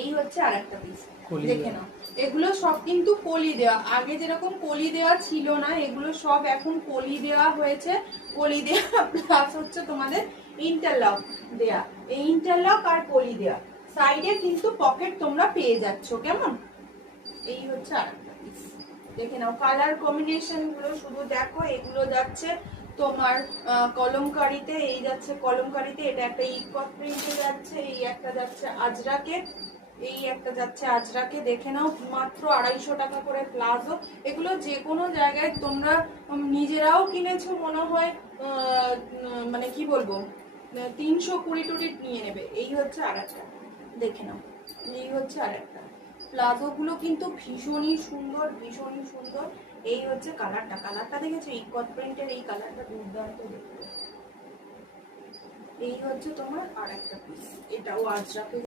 এই হচ্ছে আরেকটা পিস, দেখে নাও। এগুলো সব কিন্তু কলি দেওয়া, আগে যেরকম কলি দেওয়া ছিল না, এগুলো সব এখন কলি দেওয়া হয়েছে। কলি দেওয়া প্লাস হচ্ছে তোমাদের ইন্টারলক দেয়া, এই ইন্টারলক আর কলি দেওয়া। সাইডে কিন্তু পকেট তোমরা পেয়ে যাচ্ছ, কেমন? এই হচ্ছে আরেকটা পিস, দেখে নাও। কালার কম্বিনেশন গুলো শুধু দেখো। এগুলো যাচ্ছে তোমার কলমকারিতে, এই যাচ্ছে কলমকারিতে, এটা একটা ইকট প্রিন্টে যাচ্ছে, এই একটা যাচ্ছে আজরাকে, এই একটা যাচ্ছে আজরাকে, দেখে নাও। মাত্র 250 টাকা করে প্লাজো। এগুলো যে কোনো জায়গায় তোমরা নিজেরাও কিনেছো মনে হয়, মানে কি বলবো, 320 নিয়ে নেবে। এই হচ্ছে আরেকটা, দেখে নাও। এই হচ্ছে আরেকটা। প্লাজো গুলো কিন্তু ভীষণই সুন্দর, ভীষণই সুন্দর। এই হচ্ছে কালারটা, কালারটা দেখেছো? ইকট প্রিন্টের এই কালারটা দুর্দান্ত দেখতে। এই হচ্ছে তোমার আরেকটা পিস, এটাও আজরাকে।